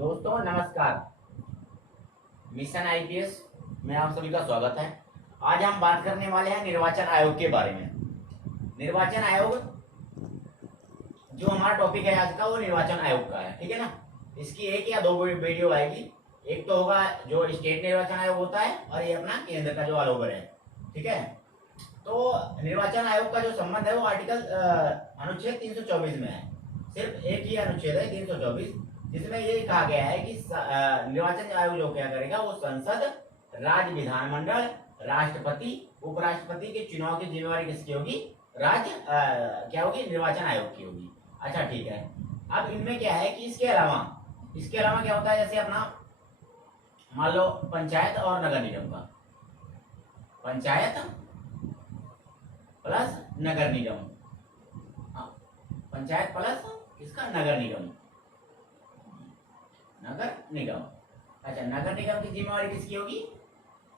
दोस्तों नमस्कार। Mission IPS में आप सभी का स्वागत है। आज हम बात करने वाले हैं निर्वाचन आयोग के बारे में। निर्वाचन आयोग जो हमारा टॉपिक है आज का वो निर्वाचन आयोग का है, ठीक है ना। इसकी एक या दो वीडियो आएगी। एक तो होगा जो स्टेट निर्वाचन आयोग होता है और ये अपना केंद्र का जो ऑल ओवर है, ठीक है। तो निर्वाचन आयोग का जो संबंध है वो आर्टिकल अनुच्छेद 324 में है। सिर्फ एक ही अनुच्छेद है 324, जिसमें ये कहा गया है कि निर्वाचन आयोग जो क्या करेगा वो संसद, राज्य विधानमंडल, राष्ट्रपति, उपराष्ट्रपति के चुनाव की जिम्मेवारी किसकी होगी? क्या होगी? निर्वाचन आयोग की होगी। अच्छा ठीक है। अब इनमें क्या है कि इसके अलावा क्या होता है, जैसे अपना मान लो पंचायत और नगर निगम का, पंचायत प्लस नगर निगम, पंचायत प्लस किसका? नगर निगम, नगर निगम। अच्छा, नगर निगम की जिम्मेवारी किसकी होगी?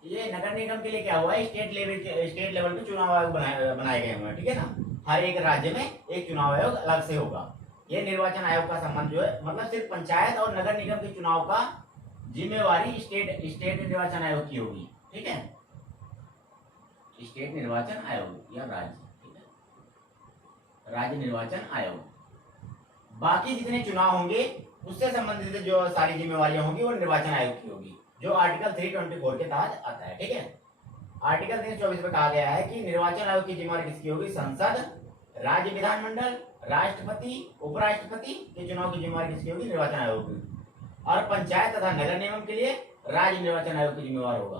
ये नगर निगम के लिए क्या हुआ है, स्टेट लेवल पे चुनाव आयोग बनाए गए हैं, ठीक है ना। हर एक राज्य में एक चुनाव आयोग अलग से होगा। ये निर्वाचन आयोग का संबंध जो है, मतलब सिर्फ पंचायत और नगर निगम के चुनाव का जिम्मेवारी स्टेट निर्वाचन आयोग की होगी, ठीक है। स्टेट निर्वाचन आयोग या राज्य, ठीक है, राज्य निर्वाचन आयोग। बाकी जितने चुनाव होंगे उससे संबंधित जो सारी जिम्मेवारियां होंगी वो निर्वाचन आयोग की होगी, जो आर्टिकल 324 के तहत आता है, ठीक है। आर्टिकल 324 में कहा गया है कि निर्वाचन आयोग की जिम्मेवारी किसकी होगी? संसद, राज्य विधानमंडल, राष्ट्रपति, उपराष्ट्रपति के चुनाव की जिम्मेवारी किसकी होगी? निर्वाचन आयोग की। और पंचायत तथा नगर निगम के लिए राज्य निर्वाचन आयोग की जिम्मेवार होगा,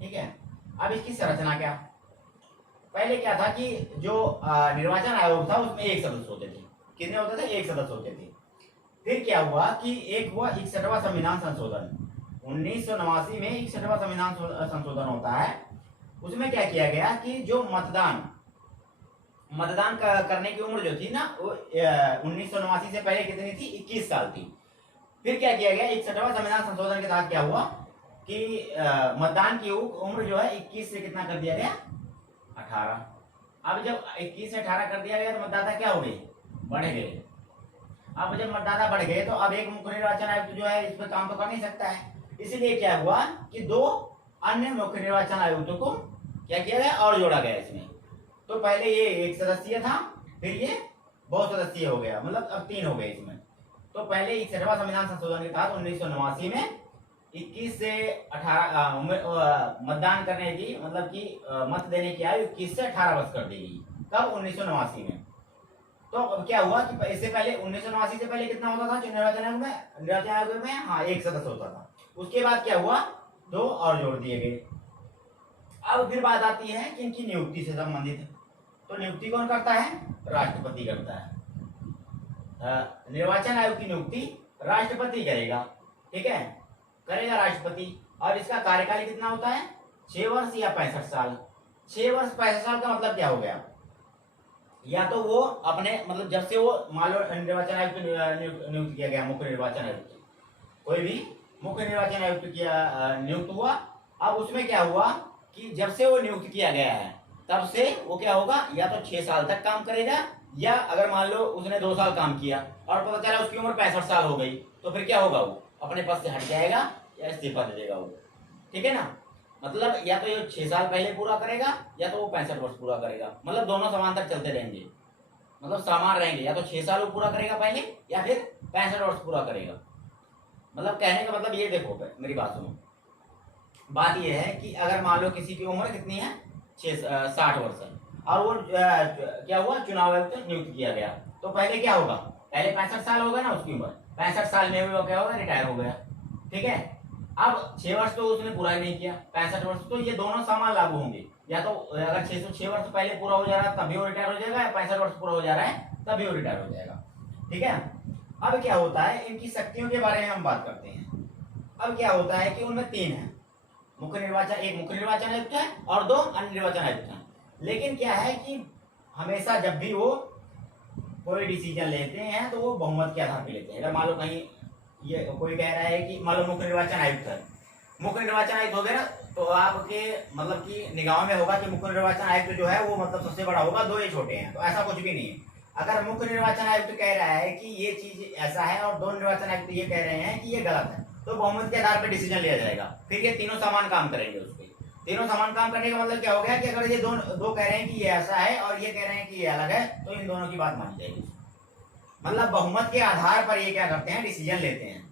ठीक है। अब इसकी संरचना क्या? पहले क्या था कि जो निर्वाचन आयोग था उसमें एक सदस्य होते थे। कितने होते थे? एक सदस्य होते थे। फिर क्या हुआ कि एक हुआ 61वां संविधान संशोधन। 1989 में 61वां संविधान संशोधन होता है। उसमें क्या किया गया कि जो मतदान करने की उम्र जो थी ना वो 1989 से पहले कितनी थी? 21 साल थी। फिर क्या किया गया? 61वां संविधान संशोधन के तहत क्या हुआ कि मतदान की उम्र जो है 21 से कितना कर दिया गया? 18। अब जब 21 से 18 कर दिया गया तो मतदाता क्या हो गए? बढ़ गए। अब जब मतदाता बढ़ गए तो अब एक मुख्य निर्वाचन आयुक्त जो है इस पर काम तो कर नहीं सकता है। इसलिए क्या हुआ कि दो अन्य मुख्य निर्वाचन आयुक्तों को क्या किया गया? और जोड़ा गया इसमें। तो पहले ये एक सदस्यीय था, फिर ये बहुसदस्यीय हो गया, मतलब अब 3 हो गए इसमें। तो पहले 61वां संविधान संशोधन के तहत 1989 में 21 से 18 मतदान करने की, मतलब कि मत देने की आयु 21 से 18 वर्ष कर दी गई। कब? 1989 में। तो अब क्या हुआ कि इससे पहले 1989 से पहले कितना होता था निर्वाचन आयोग में? हाँ, एक सदस्य होता था। उसके बाद क्या हुआ? 2 और जोड़ दिए गए। अब फिर बात आती है कि इनकी नियुक्ति से संबंधित। तो नियुक्ति कौन करता है? राष्ट्रपति करता है। निर्वाचन आयोग की नियुक्ति राष्ट्रपति करेगा, ठीक है, करेगा राष्ट्रपति। और इसका कार्यकाल कितना होता है? 6 वर्ष या 65 साल। 6 वर्ष 65 साल का मतलब क्या हो गया? या तो वो अपने, मतलब जब से वो मान लो निर्वाचन आयुक्त नियुक्त किया गया, मुख्य निर्वाचन आयुक्त, कोई भी मुख्य निर्वाचन आयुक्त किया नियुक्त हुआ। अब उसमें क्या हुआ कि जब से वो नियुक्त किया गया है तब से वो क्या होगा? या तो 6 साल तक काम करेगा, या अगर मान लो उसने 2 साल काम किया और पता चला उसकी उम्र 65 साल हो गई, तो फिर क्या होगा? वो अपने पद से हट जाएगा या इस्तीफा दे देगा वो, ठीक है ना। मतलब या तो ये 6 साल पहले पूरा करेगा या तो वो 65 वर्ष पूरा करेगा, मतलब दोनों समांतर चलते रहेंगे, मतलब समान रहेंगे। या तो 6 साल वो पूरा करेगा पहले या फिर 65 वर्ष पूरा करेगा। मतलब कहने का मतलब ये, देखो मेरी बात सुनो। बात ये है कि अगर मान लो किसी की उम्र कितनी है? 60 वर्ष है और वो क्या हुआ? चुनाव आयुक्त नियुक्त किया गया, तो पहले क्या होगा? पहले 65 साल हो गया ना उसकी उम्र, 65 साल में वो क्या होगा? रिटायर हो गया, ठीक है। अब 6 वर्ष तो उसने पूरा ही नहीं किया, 65 वर्ष, तो ये दोनों समान लागू होंगे। या तो अगर 606 वर्ष पहले पूरा हो जा रहा है तभी वो रिटायर हो जाएगा, या 65 वर्ष पूरा हो जा रहा है तभी वो रिटायर हो जाएगा, ठीक है। अब क्या होता है, इनकी शक्तियों के बारे में हम बात करते हैं। अब क्या होता है कि उनमें 3 है मुख्य निर्वाचन, एक मुख्य निर्वाचन आयुक्त है और 2 अन्य निर्वाचन आयुक्त हैं। लेकिन क्या है कि हमेशा जब भी वो कोई डिसीजन लेते हैं तो वो बहुमत के आधार पर लेते हैं। अगर मान लो कहीं ये कोई कह रहा है कि मान लो मुख्य निर्वाचन आयुक्त है, मुख्य निर्वाचन आयुक्त हो गया ना, तो आपके मतलब कि निगाह में होगा कि मुख्य निर्वाचन आयुक्त जो है वो मतलब सबसे बड़ा होगा, 2 ये छोटे हैं, तो ऐसा कुछ भी नहीं है। अगर मुख्य निर्वाचन आयुक्त कह रहा है कि ये चीज ऐसा है और दो निर्वाचन आयुक्त ये कह रहे हैं कि ये गलत है, तो बहुमत के आधार पर डिसीजन लिया जाएगा। फिर ये तीनों समान काम करेंगे। उसके तीनों समान काम करने का मतलब क्या हो गया कि अगर ये दो कह रहे हैं कि ये ऐसा है और ये कह रहे हैं कि ये अलग है, तो इन दोनों की बात मानी जाएगी। मतलब बहुमत के आधार पर ये क्या करते हैं, डिसीजन लेते हैं।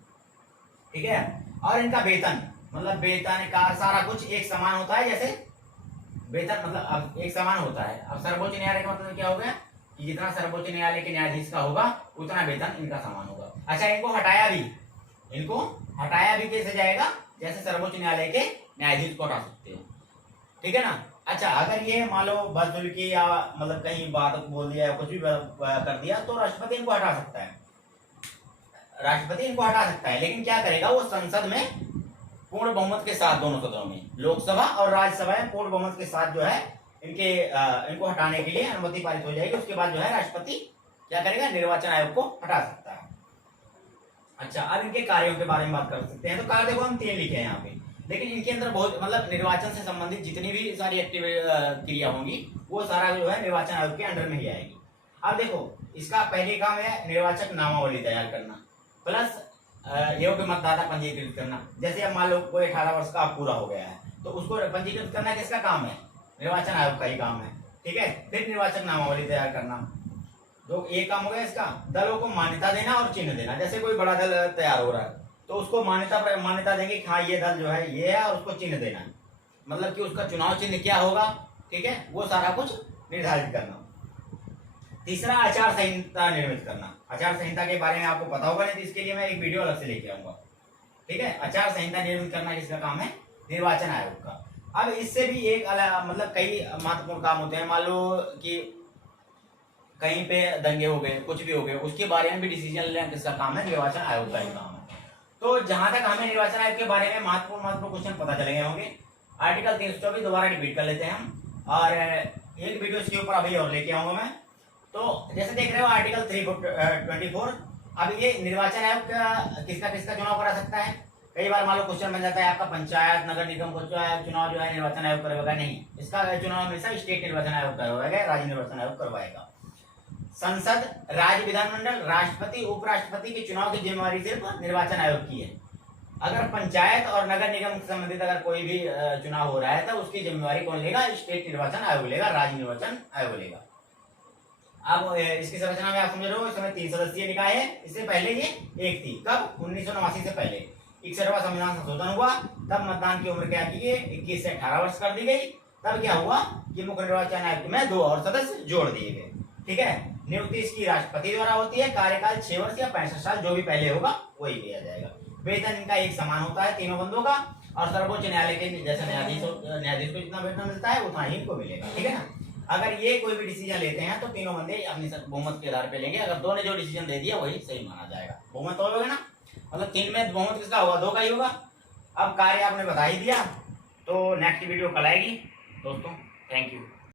ठीक है। और इनका वेतन, मतलब वेतन का सारा कुछ एक समान होता है। जैसे वेतन मतलब अब एक समान होता है। अब सर्वोच्च न्यायालय का मतलब क्या हो गया कि जितना सर्वोच्च न्यायालय के न्यायाधीश का होगा उतना वेतन इनका समान होगा। अच्छा, इनको हटाया भी कैसे जाएगा, जैसे सर्वोच्च न्यायालय के न्यायाधीश को हटा सकते हो। ठीक है ना। अच्छा, अगर ये मान लो बदजुल्की या मतलब कहीं बात बोल दिया या कुछ भी कर दिया, तो राष्ट्रपति इनको हटा सकता है। लेकिन क्या करेगा वो, संसद में पूर्ण बहुमत के साथ, दोनों सदनों में, लोकसभा और राज्यसभा में पूर्ण बहुमत के साथ जो है इनको हटाने के लिए अनुमति पारित हो जाएगी। उसके बाद जो है राष्ट्रपति क्या करेगा, निर्वाचन आयोग को हटा सकता है। अच्छा, अब इनके कार्यों के बारे में बात कर सकते हैं। तो कार्य देखो हम 3 लिखे हैं यहाँ पे, लेकिन इनके अंदर बहुत मतलब निर्वाचन से संबंधित जितनी भी सारी क्रिया होंगी वो सारा जो है निर्वाचन आयोग के अंडर में ही आएगी। अब देखो, इसका पहले काम है निर्वाचक नामावली तैयार करना, प्लस योग्य मतदाता पंजीकृत करना। जैसे अब मान लो कोई 18 वर्ष का पूरा हो गया है, तो उसको पंजीकृत करना किसका काम है, निर्वाचन आयोग का ही काम है। ठीक है। फिर निर्वाचक नामावली तैयार करना, तो एक काम हो गया इसका। दलों को मान्यता देना और चिन्ह देना। जैसे कोई बड़ा दल तैयार हो रहा है तो उसको मान्यता देंगे कि हाँ ये दल जो है ये है, और उसको चिन्ह देना है, मतलब कि उसका चुनाव चिन्ह क्या होगा। ठीक है, वो सारा कुछ निर्धारित करना। तीसरा, आचार संहिता निर्मित करना। आचार संहिता के बारे में आपको पता होगा, नहीं तो इसके लिए मैं एक वीडियो अलग से लेके आऊंगा। ठीक है। आचार संहिता निर्मित करना किसका काम है, निर्वाचन आयोग का। अब इससे भी एक मतलब कई महत्वपूर्ण काम होते हैं। मान लो कि कहीं पे दंगे हो गए, कुछ भी हो गए, उसके बारे में भी डिसीजन लेना किसका काम है, निर्वाचन आयोग का ही काम है। तो जहां तक हमें निर्वाचन आयोग के बारे में महत्वपूर्ण क्वेश्चन पता चले गए होंगे, आर्टिकल 324 दोबारा रिपीट कर लेते हैं हम, और एक वीडियो इसके ऊपर अभी और लेके आऊंगा मैं। तो जैसे देख रहे हो आर्टिकल 324, अब ये निर्वाचन आयोग किसका किसका चुनाव करा सकता है। कई बार मान लो क्वेश्चन बन जाता है आपका, पंचायत नगर निगम को चुनाव जो है निर्वाचन आयोग करवाएगा, नहीं, इसका चुनाव हमेशा स्टेट निर्वाचन आयोग करवाएगा, राज्य निर्वाचन आयोग करवाएगा। संसद, राज्य विधानमंडल, राष्ट्रपति, उपराष्ट्रपति के चुनाव की जिम्मेवारी सिर्फ निर्वाचन आयोग की है। अगर पंचायत और नगर निगम से संबंधित अगर कोई भी चुनाव हो रहा है तो उसकी जिम्मेवारी कौन लेगा, स्टेट निर्वाचन आयोग लेगा, राज्य निर्वाचन आयोग लेगा। अब इसकी संरचना में आप समझ रहे हो, इस समय 3 सदस्यीय निकाय है। इससे पहले ये एक थी, कब, 1989 से पहले 61वां संविधान संशोधन हुआ, तब मतदान की उम्र क्या की गई, 21 से 18 वर्ष कर दी गई। तब क्या हुआ कि मुख्य निर्वाचन आयोग में 2 और सदस्य जोड़ दिए गए। ठीक है। नियुक्ति इसकी राष्ट्रपति द्वारा होती है। कार्यकाल 6 वर्ष या 65 साल, जो भी पहले होगा वही लिया जाएगा। वेतन इनका एक समान होता है तीनों बंदों का, और सर्वोच्च न्यायालय के जैसे न्यायाधीश को जितना वेतन मिलता है उतना ही इनको मिलेगा। ठीक है ना। अगर ये कोई भी डिसीजन लेते हैं तो तीनों बंदे अपनी बहुमत के आधार पे लेंगे। अगर 2 ने जो डिसीजन दे दिया वही सही माना जाएगा। बहुमत हो गया ना, मतलब 3 में बहुमत किसका होगा, 2 का ही होगा। अब कार्य आपने बता ही दिया, तो नेक्स्ट वीडियो कल आएगी दोस्तों। Thank you.